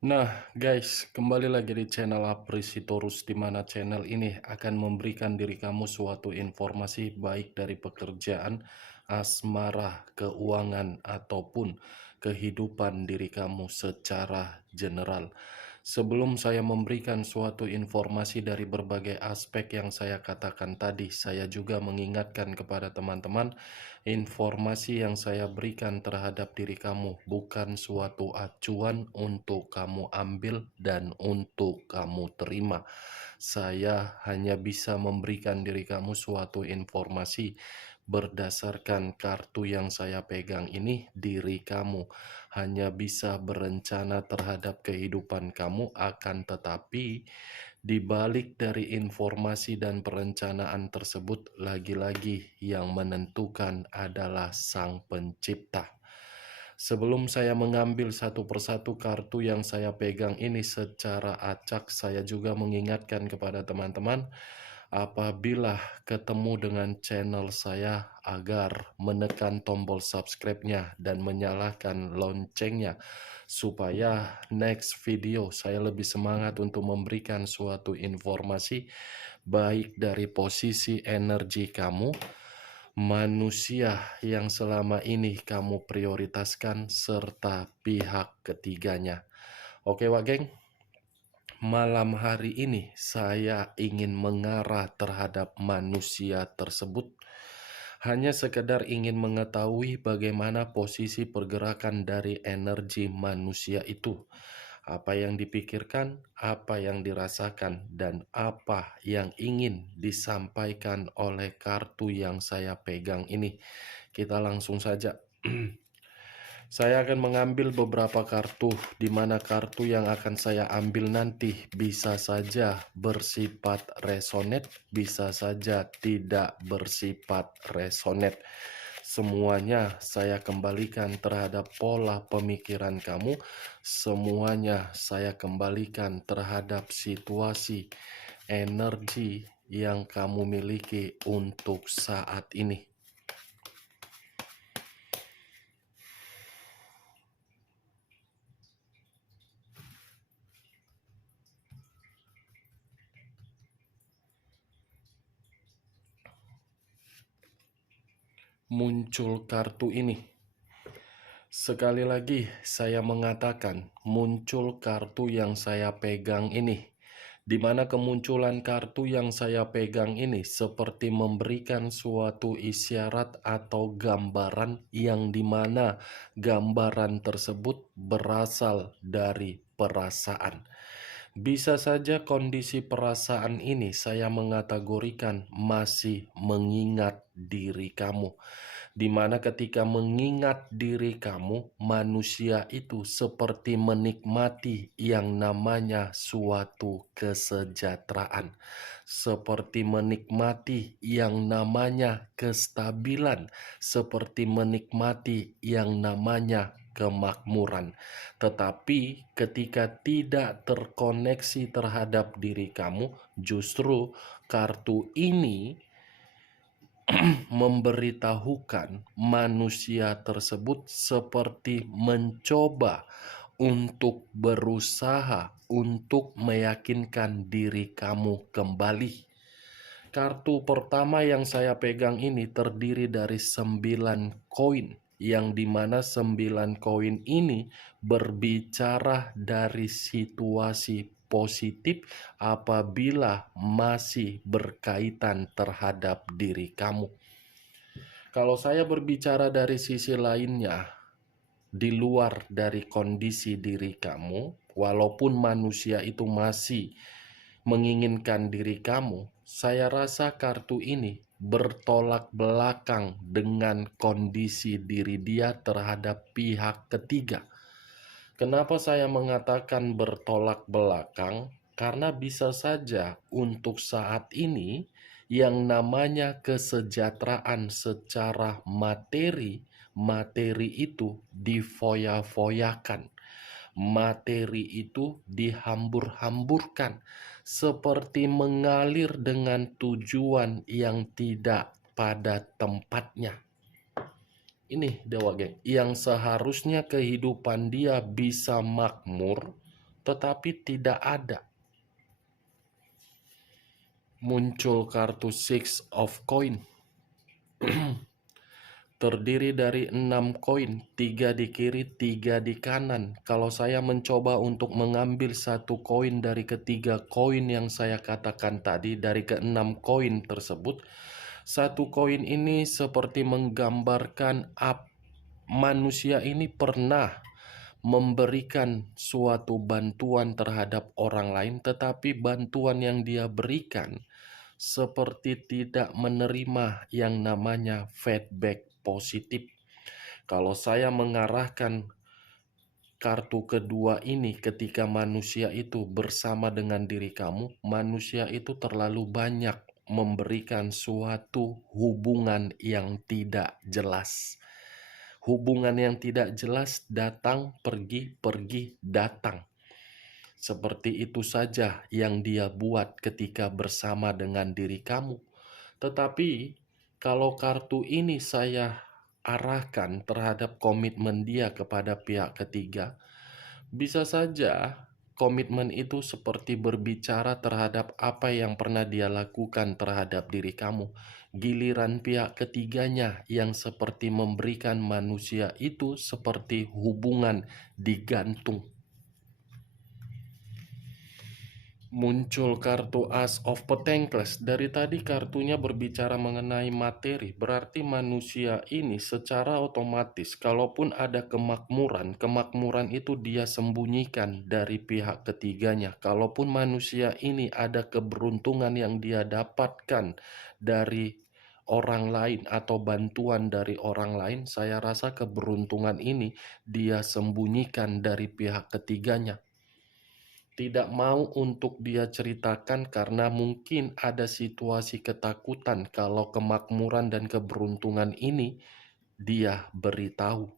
Nah, guys, kembali lagi di channel Aprisitorus, di mana channel ini akan memberikan diri kamu suatu informasi baik dari pekerjaan, asmara, keuangan, ataupun kehidupan diri kamu secara general. Sebelum saya memberikan suatu informasi dari berbagai aspek yang saya katakan tadi, saya juga mengingatkan kepada teman-teman, informasi yang saya berikan terhadap diri kamu bukan suatu acuan untuk kamu ambil dan untuk kamu terima. Saya hanya bisa memberikan diri kamu suatu informasi berdasarkan kartu yang saya pegang ini. Diri kamu hanya bisa berencana terhadap kehidupan kamu, akan tetapi di balik dari informasi dan perencanaan tersebut, lagi-lagi yang menentukan adalah Sang Pencipta. Sebelum saya mengambil satu persatu kartu yang saya pegang ini secara acak, saya juga mengingatkan kepada teman-teman, apabila ketemu dengan channel saya, agar menekan tombol subscribe-nya dan menyalakan loncengnya, supaya next video saya lebih semangat untuk memberikan suatu informasi baik dari posisi energi kamu, manusia yang selama ini kamu prioritaskan, serta pihak ketiganya. Oke, Wak Geng, malam hari ini saya ingin mengarah terhadap manusia tersebut. Hanya sekedar ingin mengetahui bagaimana posisi pergerakan dari energi manusia itu. Apa yang dipikirkan, apa yang dirasakan, dan apa yang ingin disampaikan oleh kartu yang saya pegang ini. Kita langsung saja. Saya akan mengambil beberapa kartu, di mana kartu yang akan saya ambil nanti bisa saja bersifat resonate, bisa saja tidak bersifat resonate. Semuanya saya kembalikan terhadap pola pemikiran kamu, semuanya saya kembalikan terhadap situasi, energi yang kamu miliki untuk saat ini. Muncul kartu ini. Sekali lagi saya mengatakan, muncul kartu yang saya pegang ini, di mana kemunculan kartu yang saya pegang ini seperti memberikan suatu isyarat atau gambaran, yang dimana gambaran tersebut berasal dari perasaan. Bisa saja kondisi perasaan ini saya mengategorikan masih mengingat diri kamu, di mana ketika mengingat diri kamu, manusia itu seperti menikmati yang namanya suatu kesejahteraan, seperti menikmati yang namanya kestabilan, seperti menikmati yang namanya kemakmuran. Tetapi ketika tidak terkoneksi terhadap diri kamu, justru kartu ini memberitahukan manusia tersebut seperti mencoba untuk berusaha untuk meyakinkan diri kamu kembali. Kartu pertama yang saya pegang ini terdiri dari 9 koin, yang dimana 9 koin ini berbicara dari situasi positif apabila masih berkaitan terhadap diri kamu. Kalau saya berbicara dari sisi lainnya, di luar dari kondisi diri kamu, walaupun manusia itu masih menginginkan diri kamu, saya rasa kartu ini bertolak belakang dengan kondisi diri dia terhadap pihak ketiga. Kenapa saya mengatakan bertolak belakang? Karena bisa saja untuk saat ini yang namanya kesejahteraan secara materi, materi itu difoya-foyakan. Materi itu dihambur-hamburkan, seperti mengalir dengan tujuan yang tidak pada tempatnya. Ini Dewa Geng, yang seharusnya kehidupan dia bisa makmur, tetapi tidak ada. Muncul kartu Six of Coin. Terdiri dari 6 koin, 3 di kiri, 3 di kanan. Kalau saya mencoba untuk mengambil satu koin dari ketiga koin yang saya katakan tadi, dari ke-6 koin tersebut, satu koin ini seperti menggambarkan manusia ini pernah memberikan suatu bantuan terhadap orang lain, tetapi bantuan yang dia berikan seperti tidak menerima yang namanya feedback positif. Kalau saya mengarahkan kartu kedua ini ketika manusia itu bersama dengan diri kamu, manusia itu terlalu banyak memberikan suatu hubungan yang tidak jelas. Hubungan yang tidak jelas, datang, pergi, pergi, datang. Seperti itu saja yang dia buat ketika bersama dengan diri kamu. Tetapi kalau kartu ini saya arahkan terhadap komitmen dia kepada pihak ketiga, bisa saja komitmen itu seperti berbicara terhadap apa yang pernah dia lakukan terhadap diri kamu. Giliran pihak ketiganya yang seperti memberikan manusia itu seperti hubungan digantung. Muncul kartu As of Pentacles. Dari tadi kartunya berbicara mengenai materi, berarti manusia ini secara otomatis kalaupun ada kemakmuran, kemakmuran itu dia sembunyikan dari pihak ketiganya. Kalaupun manusia ini ada keberuntungan yang dia dapatkan dari orang lain atau bantuan dari orang lain, saya rasa keberuntungan ini dia sembunyikan dari pihak ketiganya. Tidak mau untuk dia ceritakan karena mungkin ada situasi ketakutan kalau kemakmuran dan keberuntungan ini dia beritahu.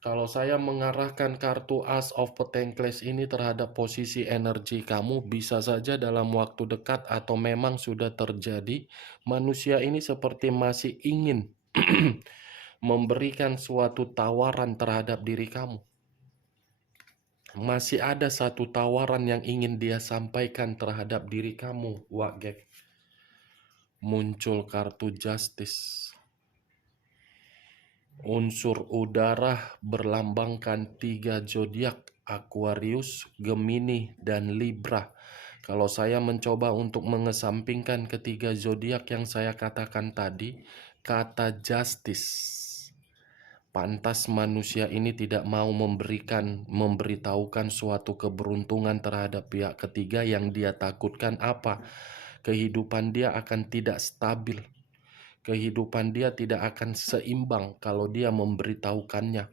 Kalau saya mengarahkan kartu As of Pentacles ini terhadap posisi energi kamu, bisa saja dalam waktu dekat atau memang sudah terjadi, manusia ini seperti masih ingin memberikan suatu tawaran terhadap diri kamu. Masih ada satu tawaran yang ingin dia sampaikan terhadap diri kamu, Wagek. Muncul kartu Justice. Unsur udara berlambangkan 3 zodiak, Aquarius, Gemini, dan Libra. Kalau saya mencoba untuk mengesampingkan ketiga zodiak yang saya katakan tadi, kata justice. Pantas manusia ini tidak mau memberitahukan suatu keberuntungan terhadap pihak ketiga yang dia takutkan apa? Kehidupan dia akan tidak stabil. Kehidupan dia tidak akan seimbang kalau dia memberitahukannya.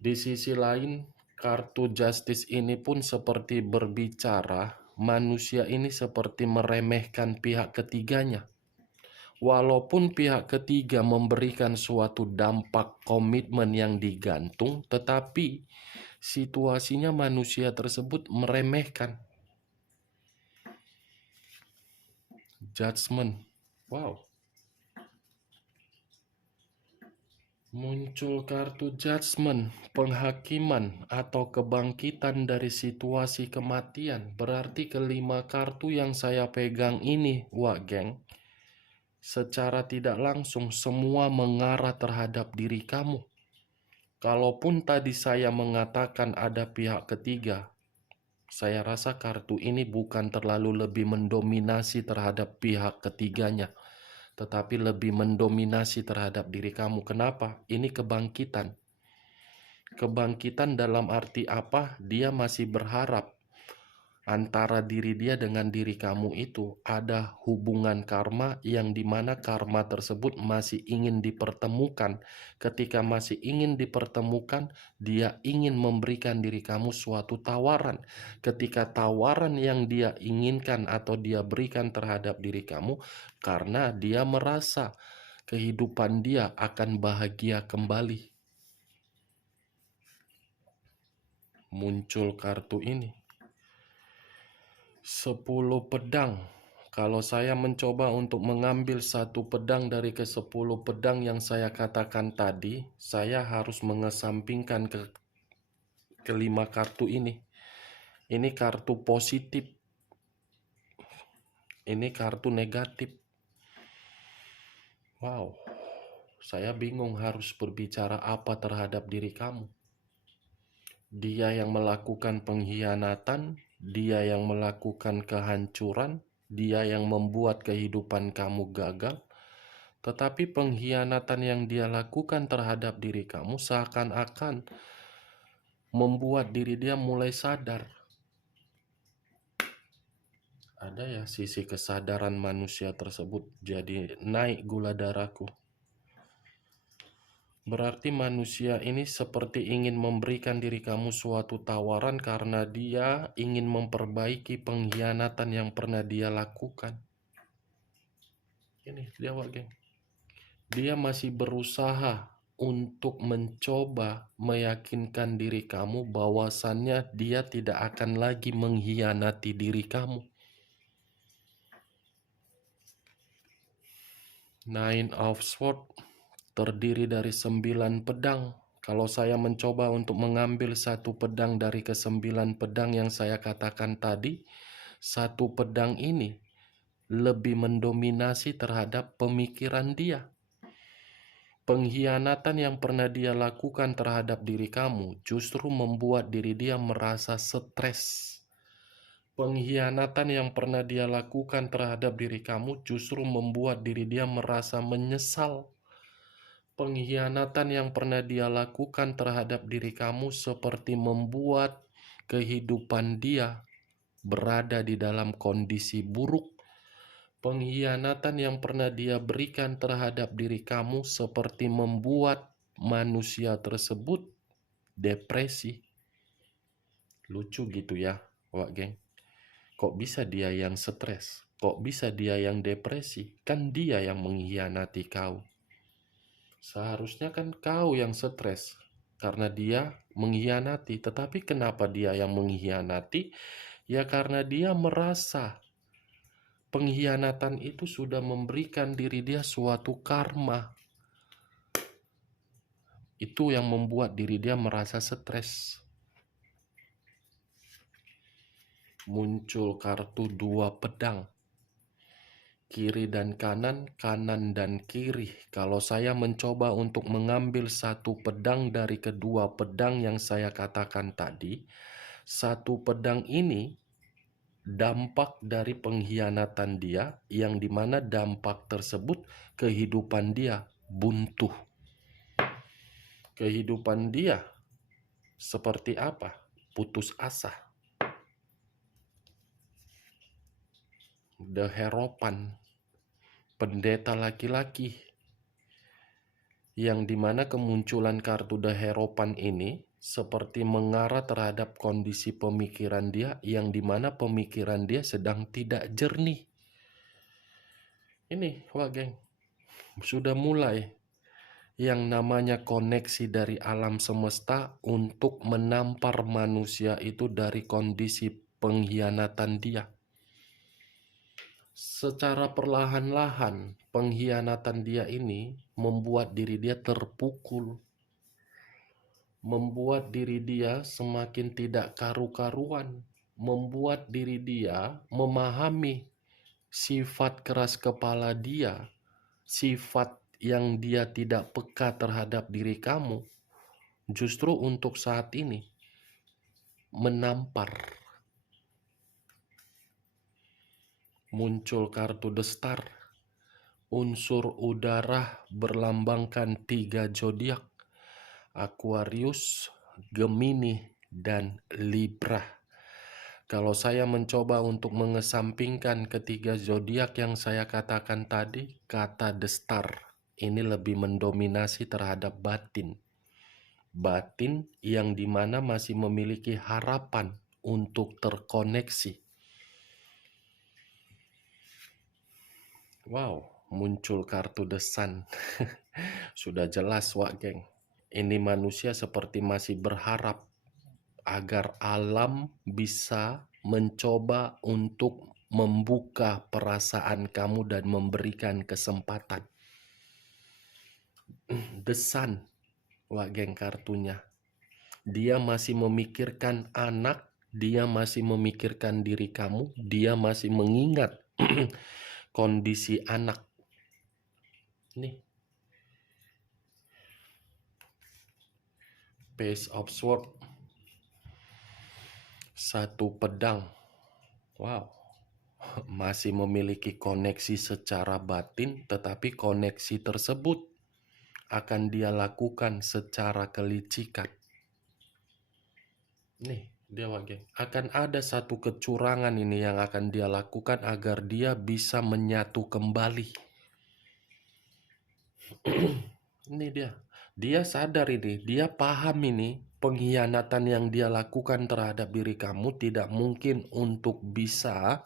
Di sisi lain, kartu justice ini pun seperti berbicara, manusia ini seperti meremehkan pihak ketiganya. Walaupun pihak ketiga memberikan suatu dampak komitmen yang digantung, tetapi situasinya manusia tersebut meremehkan. Judgment. Wow. Muncul kartu judgment, penghakiman atau kebangkitan dari situasi kematian. Berarti kelima kartu yang saya pegang ini, Wak Geng, secara tidak langsung semua mengarah terhadap diri kamu. Kalaupun tadi saya mengatakan ada pihak ketiga, saya rasa kartu ini bukan terlalu lebih mendominasi terhadap pihak ketiganya, tetapi lebih mendominasi terhadap diri kamu. Kenapa? Ini kebangkitan. Kebangkitan dalam arti apa? Dia masih berharap antara diri dia dengan diri kamu itu ada hubungan karma yang dimana karma tersebut masih ingin dipertemukan. Ketika masih ingin dipertemukan, dia ingin memberikan diri kamu suatu tawaran. Ketika tawaran yang dia inginkan atau dia berikan terhadap diri kamu, karena dia merasa kehidupan dia akan bahagia kembali. Muncul kartu ini. 10 pedang. Kalau saya mencoba untuk mengambil satu pedang dari ke-10 pedang yang saya katakan tadi, saya harus mengesampingkan kelima kartu ini kartu positif, ini kartu negatif. Wow, saya bingung harus berbicara apa terhadap diri kamu. Dia yang melakukan pengkhianatan, dia yang melakukan kehancuran, dia yang membuat kehidupan kamu gagal. Tetapi pengkhianatan yang dia lakukan terhadap diri kamu seakan-akan membuat diri dia mulai sadar. Ada ya sisi kesadaran manusia tersebut, jadi naik gula darahku. Berarti manusia ini seperti ingin memberikan diri kamu suatu tawaran karena dia ingin memperbaiki pengkhianatan yang pernah dia lakukan. Ini dia, geng. Dia masih berusaha untuk mencoba meyakinkan diri kamu bahwasannya dia tidak akan lagi mengkhianati diri kamu. Nine of Swords terdiri dari 9 pedang. Kalau saya mencoba untuk mengambil satu pedang dari ke-9 pedang yang saya katakan tadi, satu pedang ini lebih mendominasi terhadap pemikiran dia. Pengkhianatan yang pernah dia lakukan terhadap diri kamu justru membuat diri dia merasa stres. Pengkhianatan yang pernah dia lakukan terhadap diri kamu justru membuat diri dia merasa menyesal. Pengkhianatan yang pernah dia lakukan terhadap diri kamu seperti membuat kehidupan dia berada di dalam kondisi buruk. Pengkhianatan yang pernah dia berikan terhadap diri kamu seperti membuat manusia tersebut depresi. Lucu gitu ya, Wak geng. Kok bisa dia yang stres? Kok bisa dia yang depresi? Kan dia yang mengkhianati kau. Seharusnya kan kau yang stres karena dia mengkhianati. Tetapi kenapa dia yang mengkhianati? Ya karena dia merasa pengkhianatan itu sudah memberikan diri dia suatu karma. Itu yang membuat diri dia merasa stres. Muncul kartu 2 pedang. Kiri dan kanan, kanan dan kiri. Kalau saya mencoba untuk mengambil satu pedang dari kedua pedang yang saya katakan tadi, satu pedang ini dampak dari pengkhianatan dia, yang dimana dampak tersebut kehidupan dia buntu. Kehidupan dia seperti apa? Putus asa. The Hierophant, pendeta laki-laki, yang dimana kemunculan kartu The Hierophant ini seperti mengarah terhadap kondisi pemikiran dia, yang dimana pemikiran dia sedang tidak jernih. Ini, wah geng, sudah mulai yang namanya koneksi dari alam semesta untuk menampar manusia itu dari kondisi pengkhianatan dia. Secara perlahan-lahan pengkhianatan dia ini membuat diri dia terpukul, membuat diri dia semakin tidak karu-karuan, membuat diri dia memahami sifat keras kepala dia, sifat yang dia tidak peka terhadap diri kamu, justru untuk saat ini menampar. Muncul kartu The Star. Unsur udara berlambangkan 3 zodiak: Aquarius, Gemini, dan Libra. Kalau saya mencoba untuk mengesampingkan ketiga zodiak yang saya katakan tadi, kata The Star ini lebih mendominasi terhadap batin. Batin yang dimana masih memiliki harapan untuk terkoneksi. Wow, muncul kartu The Sun. Sudah jelas, Wak geng. Ini manusia seperti masih berharap agar alam bisa mencoba untuk membuka perasaan kamu dan memberikan kesempatan. The Sun, Wak geng, kartunya. Dia masih memikirkan anak, dia masih memikirkan diri kamu, dia masih mengingat kondisi anak. Nih, Page of Swords, satu pedang. Wow, masih memiliki koneksi secara batin, tetapi koneksi tersebut akan dia lakukan secara kelicikan. Nih, dia geng. Akan ada satu kecurangan ini yang akan dia lakukan agar dia bisa menyatu kembali. Ini dia. Dia sadar ini, dia paham ini, pengkhianatan yang dia lakukan terhadap diri kamu tidak mungkin untuk bisa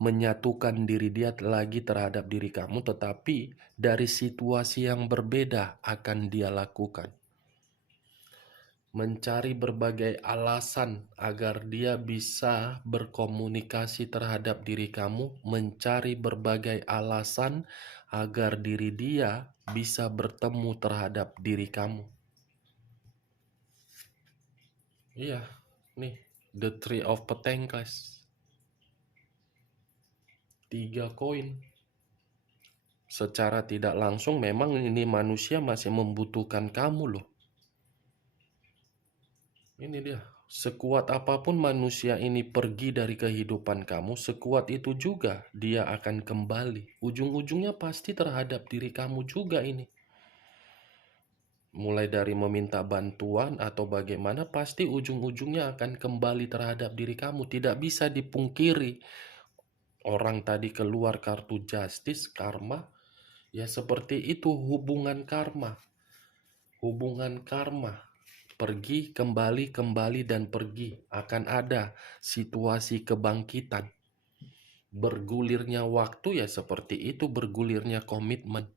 menyatukan diri dia lagi terhadap diri kamu, tetapi dari situasi yang berbeda akan dia lakukan. Mencari berbagai alasan agar dia bisa berkomunikasi terhadap diri kamu, mencari berbagai alasan agar diri dia bisa bertemu terhadap diri kamu. Iya, nih, The Three of Pentacles. 3 koin. Secara tidak langsung memang ini manusia masih membutuhkan kamu loh. Ini dia. Sekuat apapun manusia ini pergi dari kehidupan kamu, sekuat itu juga dia akan kembali. Ujung-ujungnya pasti terhadap diri kamu juga ini. Mulai dari meminta bantuan atau bagaimana, pasti ujung-ujungnya akan kembali terhadap diri kamu. Tidak bisa dipungkiri. Orang tadi keluar kartu justice, karma. Ya seperti itu hubungan karma. Hubungan karma. Pergi, kembali, kembali, dan pergi. Akan ada situasi kebangkitan. Bergulirnya waktu ya seperti itu, bergulirnya komitmen.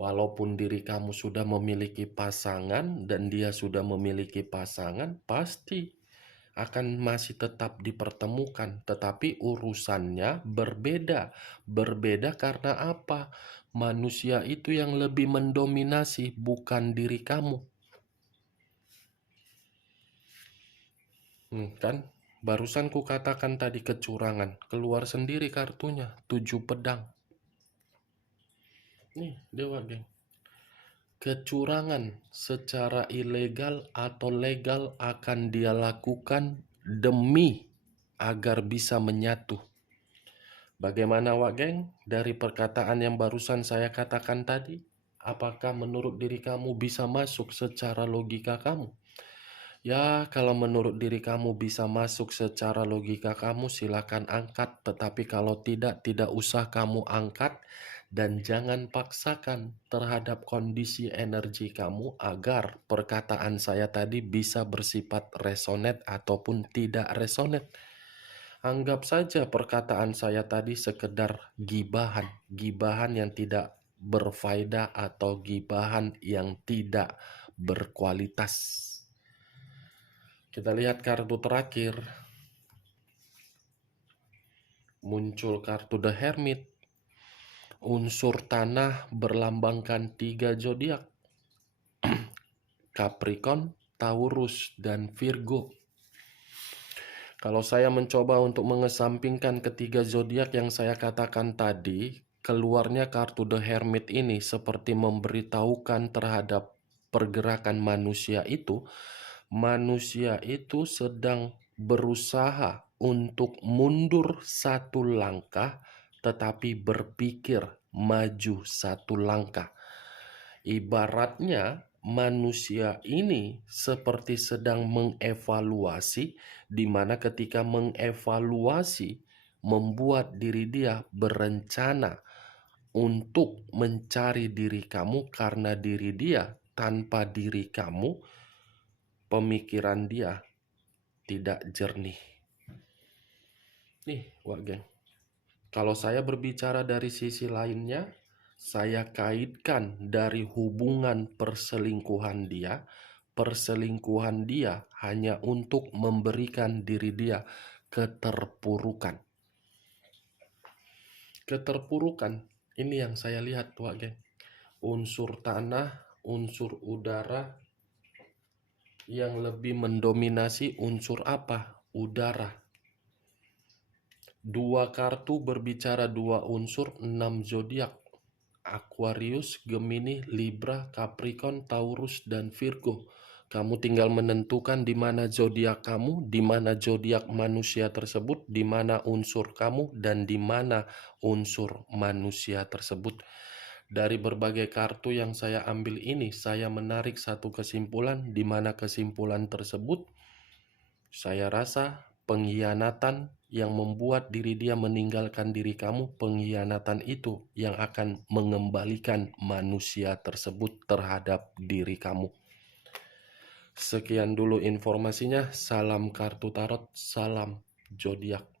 Walaupun diri kamu sudah memiliki pasangan dan dia sudah memiliki pasangan, pasti akan masih tetap dipertemukan. Tetapi urusannya berbeda. Berbeda karena apa? Manusia itu yang lebih mendominasi, bukan diri kamu. Kan barusan ku katakan tadi kecurangan, keluar sendiri kartunya 7 pedang. Nih dewa geng, kecurangan secara ilegal atau legal akan dia lakukan demi agar bisa menyatu. Bagaimana Wak geng dari perkataan yang barusan saya katakan tadi? Apakah menurut diri kamu bisa masuk secara logika kamu? Ya, kalau menurut diri kamu bisa masuk secara logika kamu, silakan angkat. Tetapi kalau tidak, tidak usah kamu angkat. Dan jangan paksakan terhadap kondisi energi kamu agar perkataan saya tadi bisa bersifat resonate ataupun tidak resonate. Anggap saja perkataan saya tadi sekedar gibahan. Gibahan yang tidak berfaedah atau gibahan yang tidak berkualitas. Kita lihat kartu terakhir. Muncul kartu The Hermit. Unsur tanah berlambangkan 3 zodiak. Capricorn, Taurus, dan Virgo. Kalau saya mencoba untuk mengesampingkan ketiga zodiak yang saya katakan tadi, keluarnya kartu The Hermit ini seperti memberitahukan terhadap pergerakan manusia itu sedang berusaha untuk mundur satu langkah, tetapi berpikir maju satu langkah. Ibaratnya manusia ini seperti sedang mengevaluasi, di mana ketika mengevaluasi membuat diri dia berencana untuk mencari diri kamu, karena diri dia tanpa diri kamu, pemikiran dia tidak jernih. Nih, Wak geng. Kalau saya berbicara dari sisi lainnya, saya kaitkan dari hubungan perselingkuhan dia. Perselingkuhan dia hanya untuk memberikan diri dia keterpurukan. Keterpurukan, ini yang saya lihat, Wak geng. Unsur tanah, unsur udara, Yang lebih mendominasi unsur apa? Udara. Dua kartu berbicara dua unsur, 6 zodiak. Aquarius, Gemini, Libra, Capricorn, Taurus, dan Virgo. Kamu tinggal menentukan di mana zodiak kamu, di mana zodiak manusia tersebut, di mana unsur kamu, dan di mana unsur manusia tersebut. Dari berbagai kartu yang saya ambil ini, saya menarik satu kesimpulan, di mana kesimpulan tersebut saya rasa pengkhianatan yang membuat diri dia meninggalkan diri kamu, pengkhianatan itu yang akan mengembalikan manusia tersebut terhadap diri kamu. Sekian dulu informasinya. Salam kartu tarot, salam zodiak.